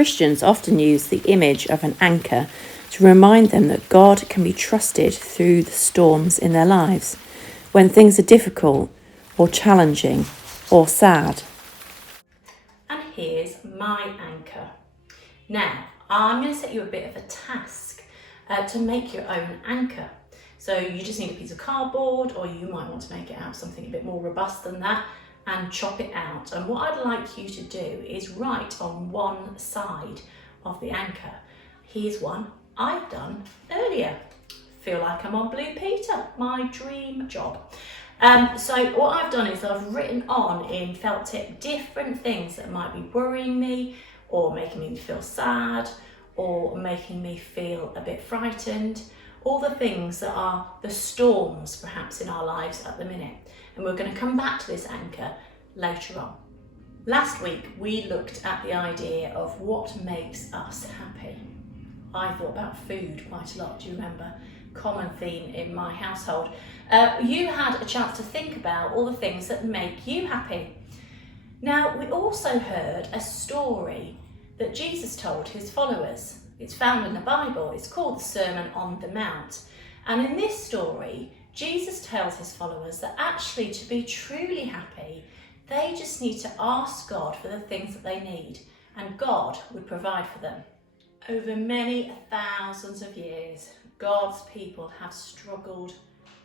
Christians often use the image of an anchor to remind them that God can be trusted through the storms in their lives, when things are difficult or challenging or sad. And here's my anchor. Now, I'm going to set you a bit of a task to make your own anchor. So you just need a piece of cardboard, or you might want to make it out something a bit more robust than that, and chop it out. And what I'd like you to do is write on one side of the anchor. Here's one I've done earlier. Feel like I'm on Blue Peter, my dream job. So what I've done is I've written on in felt tip different things that might be worrying me, or making me feel sad, or making me feel a bit frightened. All the things that are the storms perhaps in our lives at the minute. And we're going to come back to this anchor later on. Last week we looked at the idea of what makes us happy. I thought about food quite a lot, do you remember? Common theme in my household. You had a chance to think about all the things that make you happy. Now, we also heard a story that Jesus told his followers. It's found in the Bible. It's called the Sermon on the Mount. And in this story, Jesus tells his followers that actually to be truly happy, they just need to ask God for the things that they need, and God would provide for them. Over many thousands of years, God's people have struggled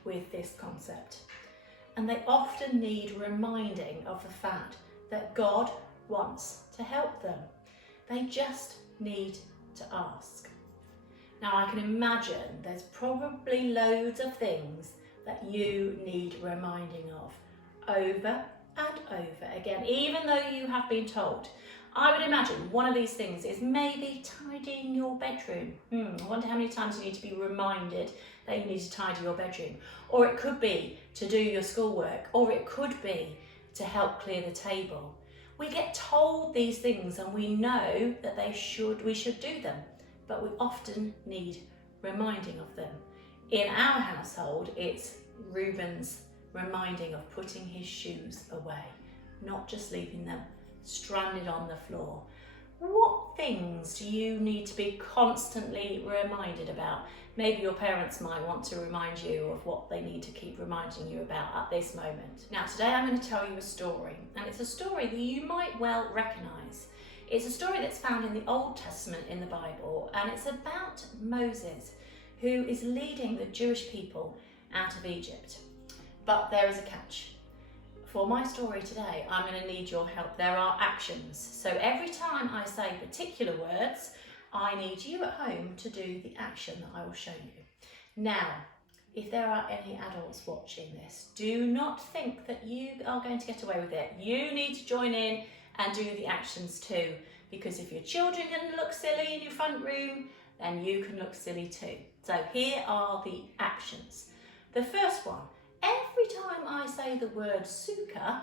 with this concept, and they often need reminding of the fact that God wants to help them. They just need to ask. Now, I can imagine there's probably loads of things that you need reminding of over and over again, even though you have been told. I would imagine one of these things is maybe tidying your bedroom. I wonder how many times you need to be reminded that you need to tidy your bedroom. Or it could be to do your schoolwork, or it could be to help clear the table. We get told these things and we know that we should do them, but we often need reminding of them. In our household, it's Reuben's reminding of putting his shoes away, not just leaving them stranded on the floor. What things do you need to be constantly reminded about? Maybe your parents might want to remind you of what they need to keep reminding you about at this moment. Now, today I'm going to tell you a story, and it's a story that you might well recognise. It's a story that's found in the Old Testament in the Bible, and it's about Moses, who is leading the Jewish people out of Egypt. But there is a catch. For my story today, I'm going to need your help. There are actions. So every time I say particular words, I need you at home to do the action that I will show you. Now, if there are any adults watching this, do not think that you are going to get away with it. You need to join in and do the actions too, because if your children can look silly in your front room, then you can look silly too. So here are the actions. The first one, every time I say the word sukkah,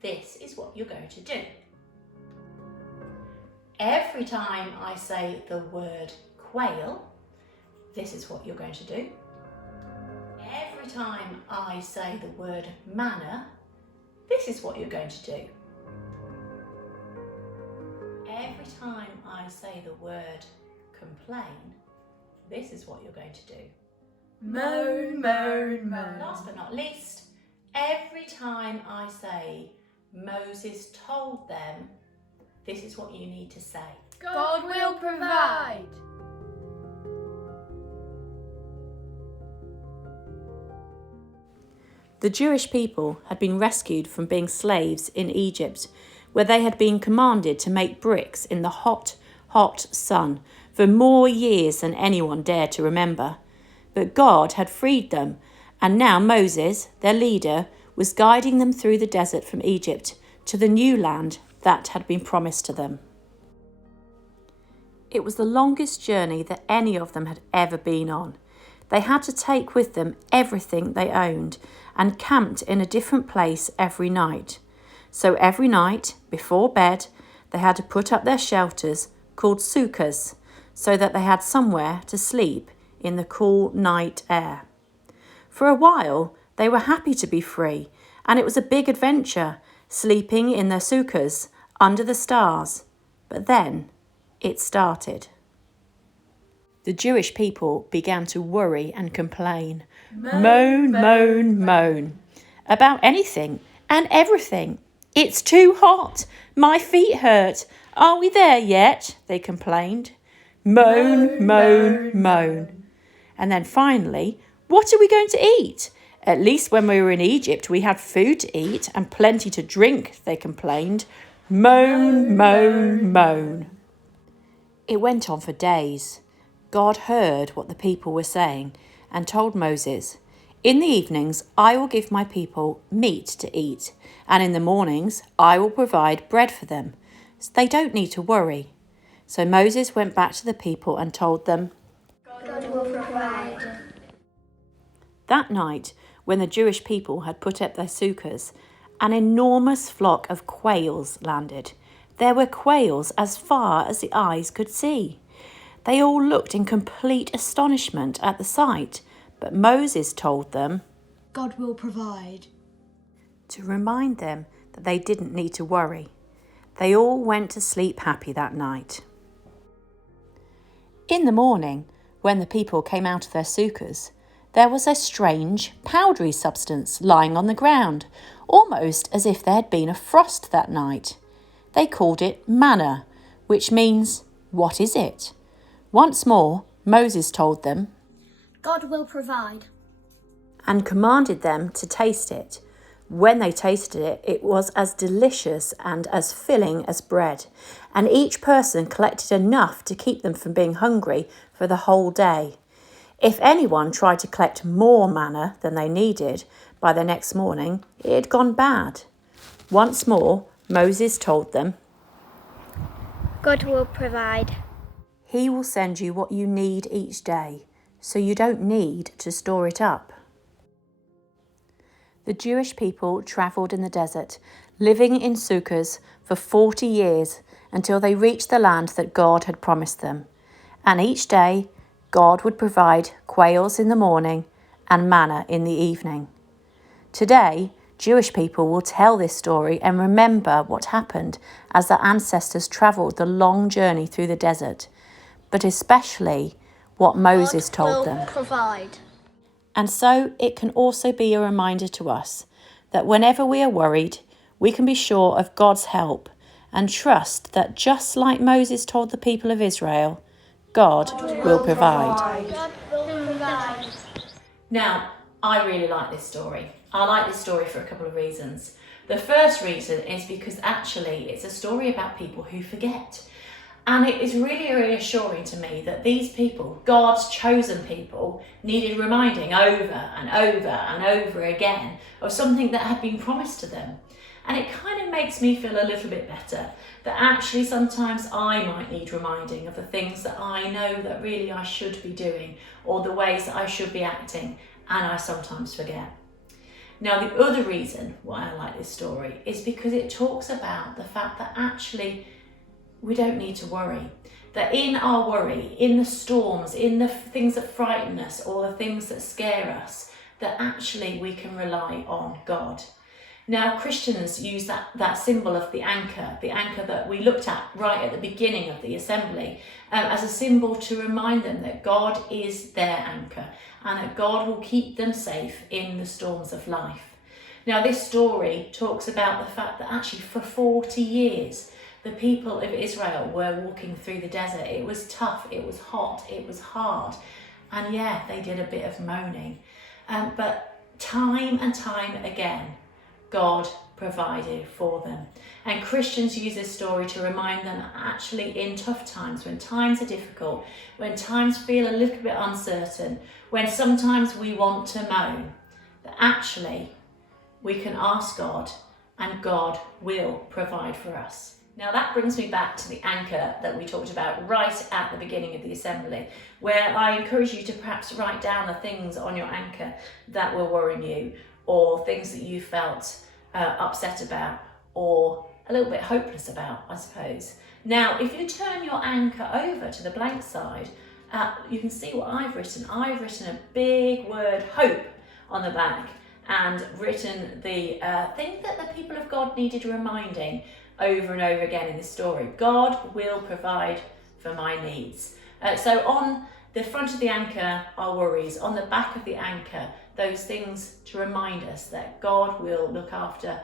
this is what you're going to do. Every time I say the word quail, this is what you're going to do. Every time I say the word manna, this is what you're going to do. Every time I say the word complain, this is what you're going to do. Moan, moan, moan. Last but not least, every time I say Moses told them, this is what you need to say. God will provide. The Jewish people had been rescued from being slaves in Egypt, where they had been commanded to make bricks in the hot, hot sun for more years than anyone dared to remember. But God had freed them, and now Moses, their leader, was guiding them through the desert from Egypt to the new land that had been promised to them. It was the longest journey that any of them had ever been on. They had to take with them everything they owned and camped in a different place every night. So every night, before bed, they had to put up their shelters, called sukkahs, so that they had somewhere to sleep in the cool night air. For a while, they were happy to be free, and it was a big adventure, sleeping in their sukkahs under the stars. But then it started. The Jewish people began to worry and complain. Moan, moan, moan. About anything and everything. It's too hot. My feet hurt. Are we there yet? They complained. Moan, moan, moan. And then finally, what are we going to eat? At least when we were in Egypt, we had food to eat and plenty to drink, they complained. Moan, moan, moan. It went on for days. God heard what the people were saying and told Moses, "In the evenings I will give my people meat to eat, and in the mornings I will provide bread for them. So they don't need to worry." So Moses went back to the people and told them, God will provide. That night, when the Jewish people had put up their sukkahs, an enormous flock of quails landed. There were quails as far as the eyes could see. They all looked in complete astonishment at the sight, but Moses told them, God will provide. to remind them that they didn't need to worry. They all went to sleep happy that night. In the morning, when the people came out of their sukkahs, there was a strange, powdery substance lying on the ground, almost as if there had been a frost that night. They called it manna, which means, "What is it?" Once more, Moses told them, God will provide. and commanded them to taste it. When they tasted it, it was as delicious and as filling as bread, and each person collected enough to keep them from being hungry for the whole day. If anyone tried to collect more manna than they needed by the next morning, it had gone bad. Once more, Moses told them, God will provide. He will send you what you need each day, so you don't need to store it up. The Jewish people travelled in the desert, living in sukkahs for 40 years until they reached the land that God had promised them. And each day, God would provide quails in the morning and manna in the evening. Today, Jewish people will tell this story and remember what happened as their ancestors travelled the long journey through the desert, but especially what Moses told them. Provide. And so it can also be a reminder to us that whenever we are worried, we can be sure of God's help and trust that just like Moses told the people of Israel, God will provide. God will provide. Now, I really like this story. I like this story for a couple of reasons. The first reason is because actually it's a story about people who forget. And it is really reassuring to me that these people, God's chosen people, needed reminding over and over and over again of something that had been promised to them. And it kind of makes me feel a little bit better that actually sometimes I might need reminding of the things that I know that really I should be doing or the ways that I should be acting, and I sometimes forget. Now, the other reason why I like this story is because it talks about the fact that actually we don't need to worry. That in our worry, in the storms, in the things that frighten us or the things that scare us, that actually we can rely on God. Now, Christians use that symbol of the anchor that we looked at right at the beginning of the assembly, as a symbol to remind them that God is their anchor and that God will keep them safe in the storms of life. Now, this story talks about the fact that actually for 40 years, the people of Israel were walking through the desert. It was tough, it was hot, it was hard. And yeah, they did a bit of moaning. But time and time again, God provided for them. And Christians use this story to remind them actually in tough times, when times are difficult, when times feel a little bit uncertain, when sometimes we want to moan, that actually we can ask God and God will provide for us. Now that brings me back to the anchor that we talked about right at the beginning of the assembly, where I encourage you to perhaps write down the things on your anchor that were worrying you, or things that you felt upset about, or a little bit hopeless about, I suppose. Now, if you turn your anchor over to the blank side, you can see what I've written. I've written a big word, hope, on the back, and written the thing that the people of God needed reminding over and over again in this story. God will provide for my needs. So on the front of the anchor are worries, on the back of the anchor, those things to remind us that God will look after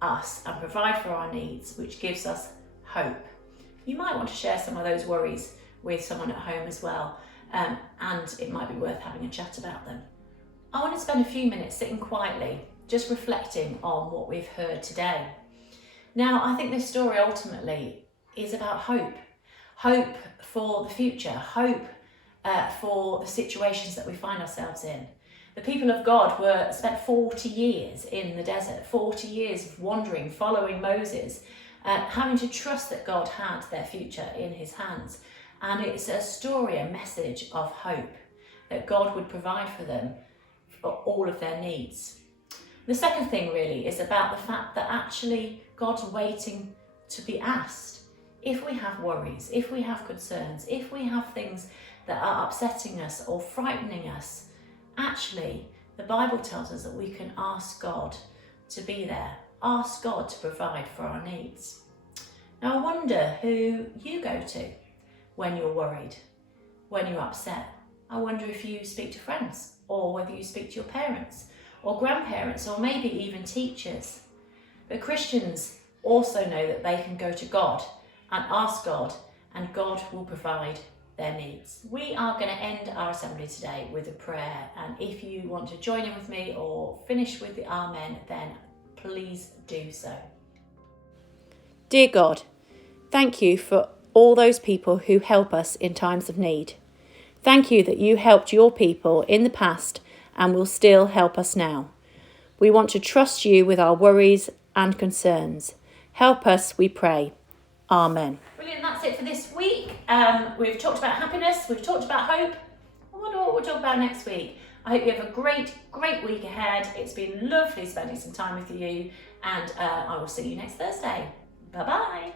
us and provide for our needs, which gives us hope. You might want to share some of those worries with someone at home as well, and it might be worth having a chat about them. I want to spend a few minutes sitting quietly, just reflecting on what we've heard today. Now, I think this story ultimately is about hope. Hope for the future, hope for the situations that we find ourselves in. The people of God spent 40 years in the desert, 40 years of wandering, following Moses, having to trust that God had their future in his hands. And it's a story, a message of hope, that God would provide for them for all of their needs. The second thing really is about the fact that actually God's waiting to be asked. If we have worries, if we have concerns, if we have things that are upsetting us or frightening us, actually the Bible tells us that we can ask God to be there, ask God to provide for our needs. Now I wonder who you go to when you're worried, when you're upset. I wonder if you speak to friends, or whether you speak to your parents or grandparents, or maybe even teachers. But Christians also know that they can go to God and ask God, and God will provide their needs. We are going to end our assembly today with a prayer, and if you want to join in with me or finish with the Amen, then please do so. Dear God, thank you for all those people who help us in times of need. Thank you that you helped your people in the past and will still help us now. We want to trust you with our worries and concerns. Help us, we pray. Amen. Brilliant, that's it for this week. We've talked about happiness, we've talked about hope. I wonder what we'll talk about next week. I hope you have a great week ahead. It's been lovely spending some time with you, and I will see you next Thursday. Bye-bye.